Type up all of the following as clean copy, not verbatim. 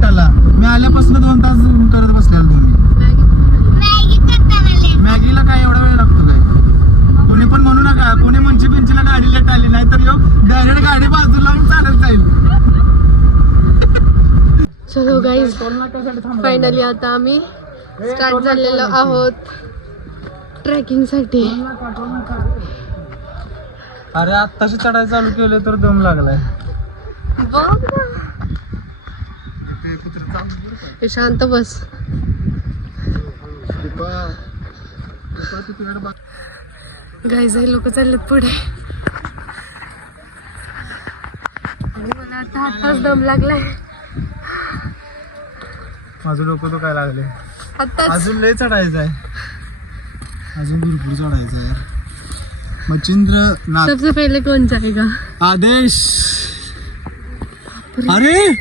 गटाला. मी आल्यापासून 2 तास करत बसलेला तुम्ही. मॅगीला काय एवढा वेळ लागतो काय? कोणी पण म्हणू नका, कोणी मंची बिंचीला गाडी लेट आली नाही तर डायरेक्ट गाडी बाजूला लावून चालत जाईल. चलो गाईज, फायनली आता आम्ही स्टार्ट झालेलो आहोत ट्रेकिंग साठी. अरे आत्ताशी चढायला चालू केलं तर दम लागलाय. शांत बस. गाईज हे लोक चाललेत पुढे आणि मला आता आत्ताच दम लागलाय. माझं डोकं तो काय लागले. आत्ताच अजून लय चढायचं आहे, अजून भरपूर चढायचं आहे. मच्छिंद्र नाथ सबसे पहिले कौन जाएगा? आदेश. अरे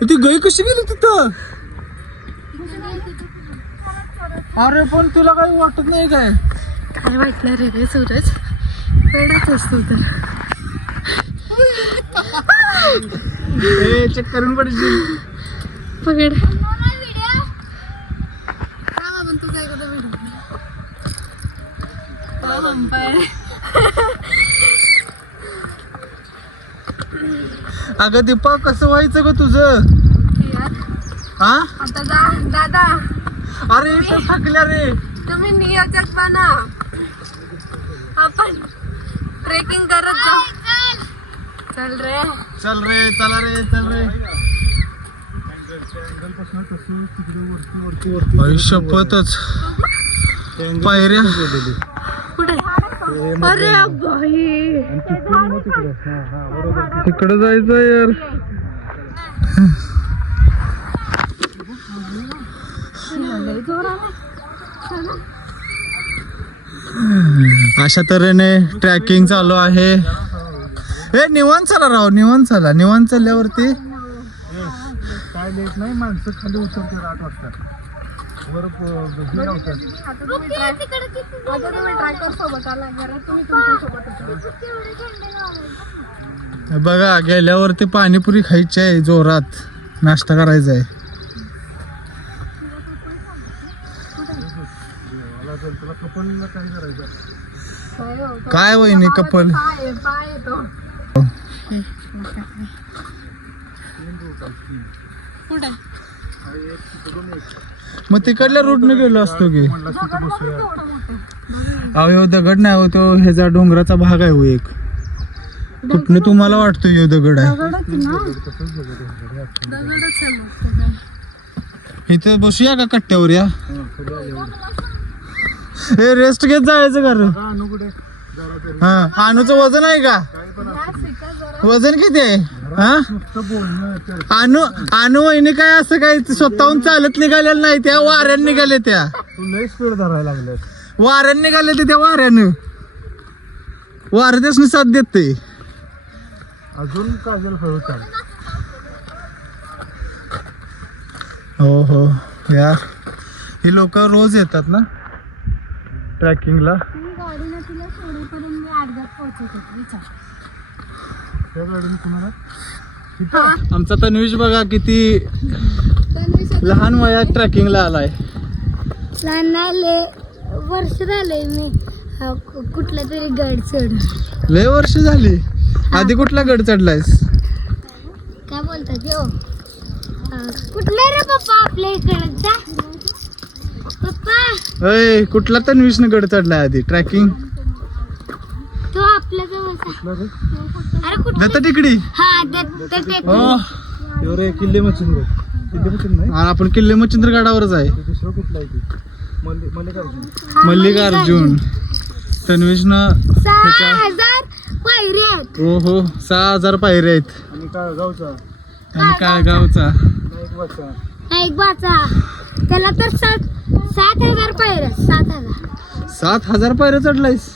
ती गाय कशी गेली तिथं? अरे पण तुला काही वाटत नाही काय? काय वाटलं रे सूरज, वेळाच असतो तर. चेक करून पडशील. पकड. अगं दीपा, कसं व्हायचं ग तुझं? हा आता दादा, अरे इथं थकल्या रे. तुम्ही नियोजक बना, आपण ट्रेकिंग करत जाऊ. चल रे, चल रे, चला रे, चल रे. शपथच पायऱ्या पुढे. अरे बाई, तिकडे जायचं यार. अशा तऱ्हेने ट्रॅकिंग चालू आहे. हे निवांत चला राव, निवांत चला. निवांत चालल्यावरती काय लेट नाही. माणसं खाली उतरते 8 वाजता. बघा, गेल्यावरती पाणीपुरी खायची आहे जोरात, नाश्ता करायचा आहे. काय वहिनी कपल? मग तिकडल्या रूटने गेलो असतो की. अहो दगड नाही हो, तो ह्याचा डोंगराचा भाग आहे हो एक. कुठनं तुम्हाला वाटतो यो दगड आहे? इथं बसूया का कट्ट्यावर? या हे रेस्ट घेत जायचं का रे? हा, अनुचं वजन आहे का? वजन किती आहे? हा, अनु वहिनी काय असं काय स्वतःहून चालत निघालेलं नाही, त्या वाऱ्यान निघाले. त्या स्पीड धरायला लागल्या, वाऱ्यान निघाले ते. त्या वाऱ्यानं वारं त्यासनी साथ देते. अजून काजल खेळू चाल. हो हो यार, हे लोक रोज येतात ना ट्रॅकिंगला. आमचा तन्वीश बघा किती लहान वयात ट्रॅकिंगला आलाय. वर्ष झाले मी कुठल्या तरी गड चढ. लय वर्ष झाली. आधी कुठला गड चढलायस? काय बोलतात कुठला रे पप्पा आपल्या इकडचा? पप्पा अय, कुठला तन्वीशनं गड चढलाय आधी ट्रॅकिंग? तो आपल्या जवळचा. अरे कुठला? दत्त टिकडी. हा, किल्ले मच्छिंद्र. आपण किल्ले मच्छिंद्र गडावरच आहे. मल्लिकार्जुन. तन्वीशनं 6000 पायऱ्या आहेत. हो हो, 6000 पायऱ्या आहेत. आणि काळगावचा एक बाचा त्याला तर 7,000 पायऱ्या. 7,000 पायऱ्या चढलायस?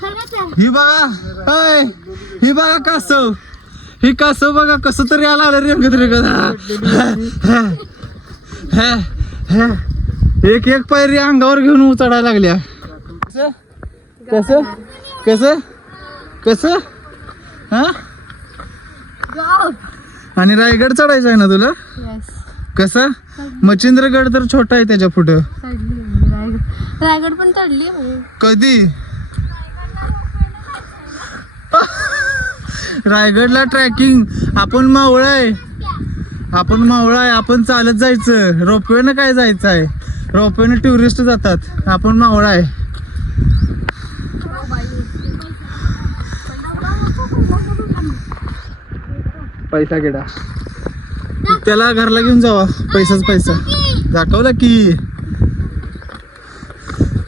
खरंच आहे. ही बघा, हाय ही बघा कासव. ही कासव बघा कसं तरी आला रेंगत एक एक पायरी अंगावर घेऊन चढायला लागल्या. कसं कसं कसं? हा आणि रायगड चढायचा आहे ना तुला? कसा? मच्छिंद्रगड तर छोटा आहे त्याच्या पुढं. रायगड पण चढली. कधी? रायगडला ट्रॅकिंग. आपण मावळा आहे, आपण चालत जायचं. रोपवेनं काय जायचं आहे? रोपवेनं टुरिस्ट जातात, आपण मावळा आहे. पैसा गेडा त्याला घरला घेऊन जावा. पैसाच पैसा. दाखवला की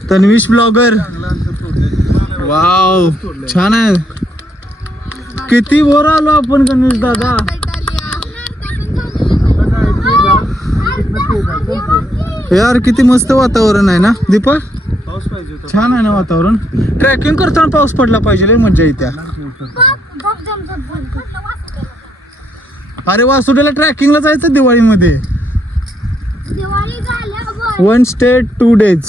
तन्वीश ब्लॉगर. वाव छान आहे. किती वर आलो आपण तन्वीश दादा. यार किती मस्त वातावरण आहे ना दीपा. छान आहे ना वातावरण. ट्रॅकिंग करताना पाऊस पडला पाहिजे, लय मजा येत्या. अरे वासुदेला ट्रॅकिंगला जायचं दिवाळीमध्ये. 1 स्टे 2 days.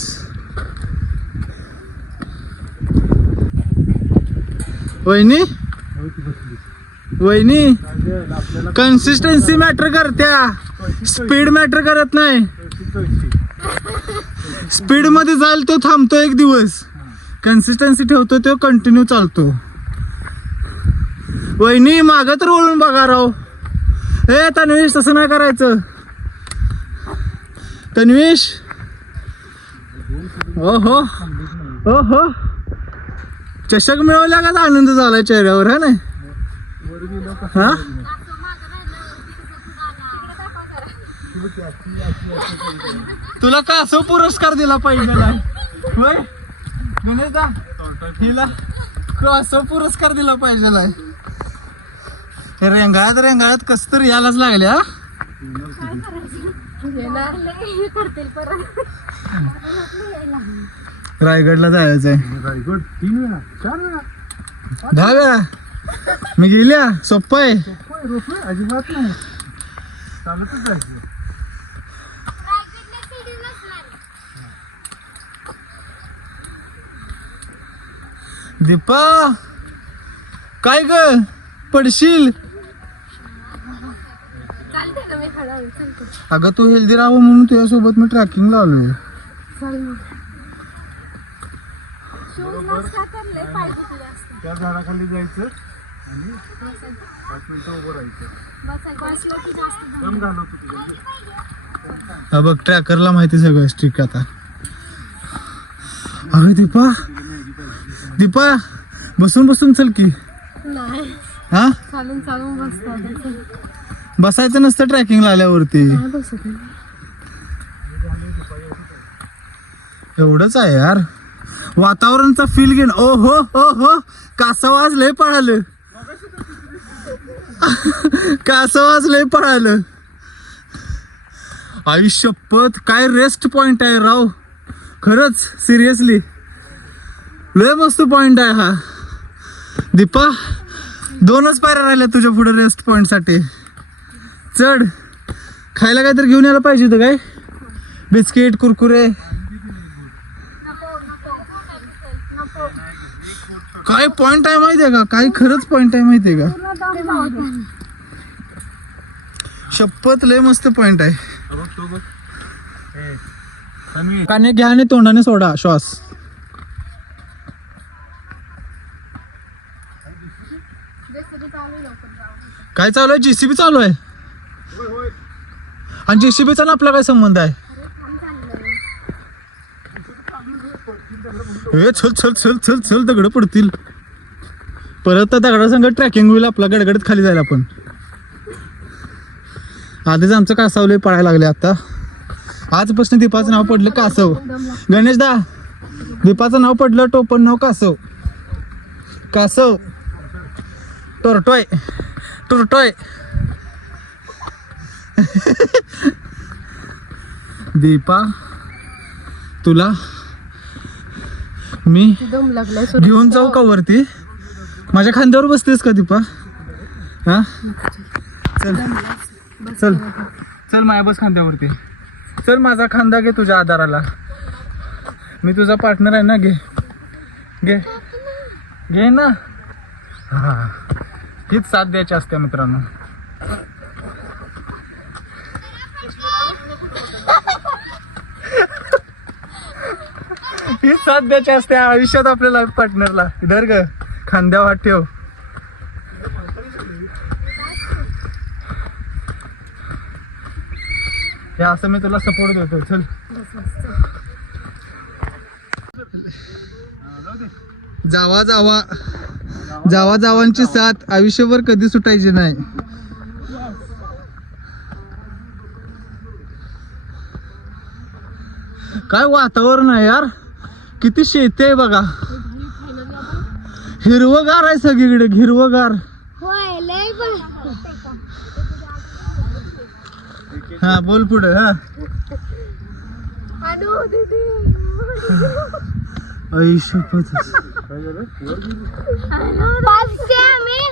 वहिनी कन्सिस्टन्सी मॅटर करत्या, स्पीड मॅटर करत नाही. स्पीड मध्ये जाईल तो थांबतो एक दिवस, कन्सिस्टन्सी ठेवतो तो कंटिन्यू चालतो. वहिनी माग तर वळून बघा राव. ए तन्वीश तसं नाही करायचं. तन्वीश ओहो ओहो चषक मिळवल्या का आनंद झालाय चेहऱ्यावर है ना. हा तुला कासव पुरस्कार दिला पाहिजे हिला कासव पुरस्कार दिला पाहिजे. रेंगाळत कस तर यालाच लागल्या. रायगडला जायचं आहे. रायगड 3 वेळा 4 वेळा 10 वेळा मी गेल्या. सोप्प आहे अजिबात नाही. चालतच जायचं. दीपा काय ग पडशील. अगं तू हेल्दी राहावं म्हणून तुझ्यासोबत मी ट्रॅकिंगला आलोय. त्या झाडाखाली जायचं आणि 5 मिनिटं उभं राहायचं. बघ ट्रॅकरला माहिती सगळं स्ट्रिक आता. अरे दीपा बसून चल की. हा बसायचं नसतं ट्रॅकिंगला आल्यावरती. एवढंच आहे यार. वातावरणचा फील घेण. ओ हो कासव आज लय पळालं. आई शपथ काय रेस्ट पॉइंट आहे राव. खरंच सिरियसली लय मस्त पॉइंट आहे हा. दीपा 2च पायऱ्या राहिल्या तुझ्या पुढे रेस्ट पॉइंट साठी. चढ. खायला काहीतरी घेऊन यायला पाहिजे होतं. काय बिस्किट कुरकुरे. काय पॉइंट आहे माहितीये का. काय खरंच पॉइंट आहे माहितीये का. शपथ लय मस्त पॉइंट आहे. काने घ्या आणि तोंडाने सोडा श्वास. काय चालू आहे. JCB चालू आहे. आणि JCBचा ना आपला काय संबंध आहे. चल दगड पडतील परत. त्या दगडासंग ट्रॅकिंग होईल आपला. गडगडत खाली जायला. पण आधीच आमचं कासवले पळायला लागले. आता आजपासून दीपाचं नाव पडलं कासव. गणेशदा दीपाचं नाव पडलं टोपण नाव कासव. टोरटोय दीपा तुला मी घेऊन जाऊ का वरती. माझ्या खांद्यावर बसतेस का दीपा. हा चल माझ्या बस खांद्यावरती. चल माझा खांदा घे तुझ्या आधाराला. मी तुझा पार्टनर आहे ना. घे ना. हा हीच साथ द्यायची असते मित्रांनो. ही सध्याची असते आयुष्यात आपल्या लाईफ पार्टनरला. धर ग खांद्यावर हात ठेव. हे असं मी तुला सपोर्ट देतो. चल जावा जावा जावा जावांची साथ आयुष्यभर कधी सुटायची नाही. काय वातावरण आहे यार, किती शेती आहे बघा. हिरवगार आहे सगळीकडे, हिरवगार. होय लय पण हा बोल पुढे. हा आयुष्यपतच आम्ही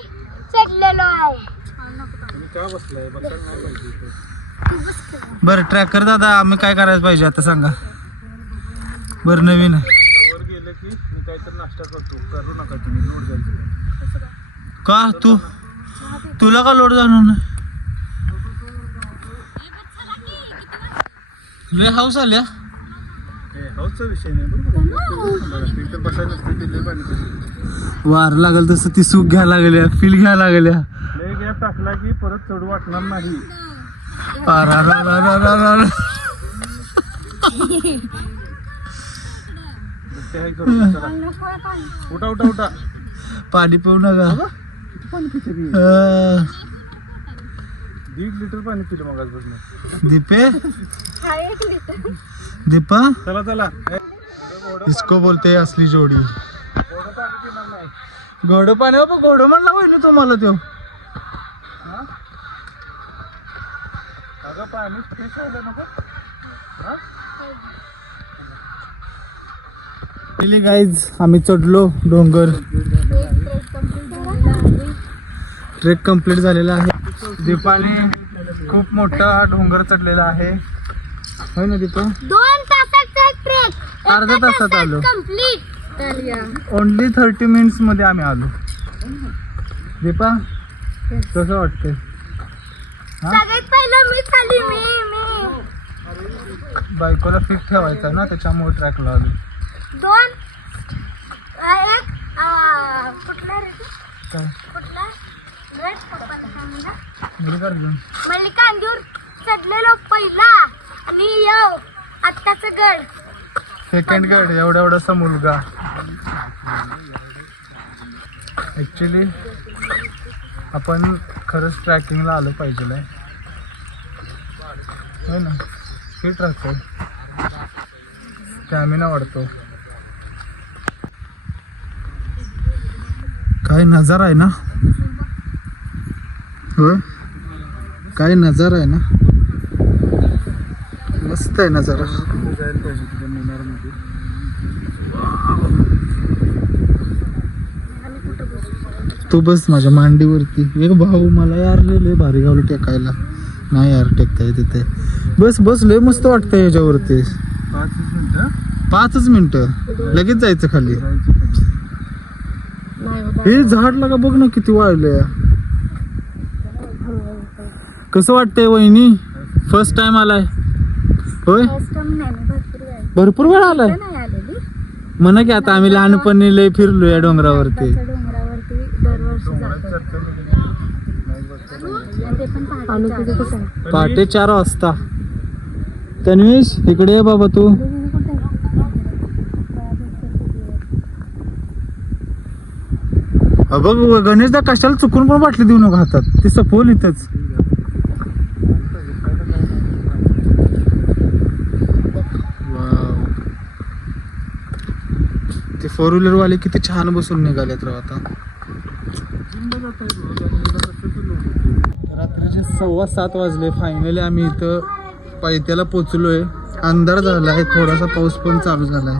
चढलेलो आहे. बरं ट्रॅकर दादा आम्ही काय करायला पाहिजे आता सांगा बरं. नवीन आहे का तुला का लोड जाणार नाही. लय हाऊस आल्या. वार लागल तसं ती सूक घ्यायला लागल्या, फील घ्यायला लागल्या. टाकला की परत चढू वाटणार नाही. उठा उठा उठा पाणी पिऊ नका. 1.5 लिटर पाणी पिलं मग दीपे. दीपा चला चला. इसको बोलते असली जोडी. घोडं पाणी घोडं म्हणला होईल ना तुम्हाला तो. गाईज आम्ही चढलो डोंगर. ट्रेक कंप्लीट झालेला आहे. दीपाने खूप मोठा डोंगर चढलेला आहे होय ना दीपा. 2 तासाचा ट्रेक अर्ध्या तासात आलो. कंप्लीट. ओनली 30 मिनिट्स मध्ये आम्ही आलो. दीपा कसं वाटतंय. सगळ्यात पहिलं मी खाली मी बायकोला फिट ठेवायचा ना त्याच्यामुळे ट्रॅक लावलो. 2 कुठला रे काय कुठला मल्लिकार्जुन मल्लिकार्जुन चढलेलो पहिला आणि आत्ताच गड सेकंड गड. एवढा एवढासा मुलगा. ऍक्च्युली आपण खरंच ट्रॅकिंगला आलं पाहिजे होय ना. फिट राहतो, स्टॅमिना वाढतो. काय नजारा आहे ना. होय काय नजारा आहे ना. मस्त आहे नजारा. तू बस माझ्या मांडीवरती. एक भाऊ मला यार लय भारी गावलं टेकायला. नाही यार टेकता येते ते. बस बस लय मस्त वाटतंय ह्याच्यावरती. 5 मिनिटं लगेच जायचं खाली. हे झाड लागा बघ ना किती वाढलंय. कसं वाटतंय वहिनी. फर्स्ट टाइम आलाय होय. भरपूर वेळ आलाय म्हणा की. आता आम्ही लहानपणी लय फिरलो या डोंगरावरती. पहाटे 4 वाजता. तन्वीश इकडे ये बाबा तू. बघ गणेशदा कशाला चुकून पण बाटली देऊ नका हातात. ती सपोल इथंच. ते 4 व्हीलर वाले किती छान बसून निघालेत राव. आता रात्रीचे 7:15 वाजले. फायनली आम्ही इथं पायथ्याला पोचलोय. अंधार झालाय, थोडासा पाऊस पण चालू झालाय.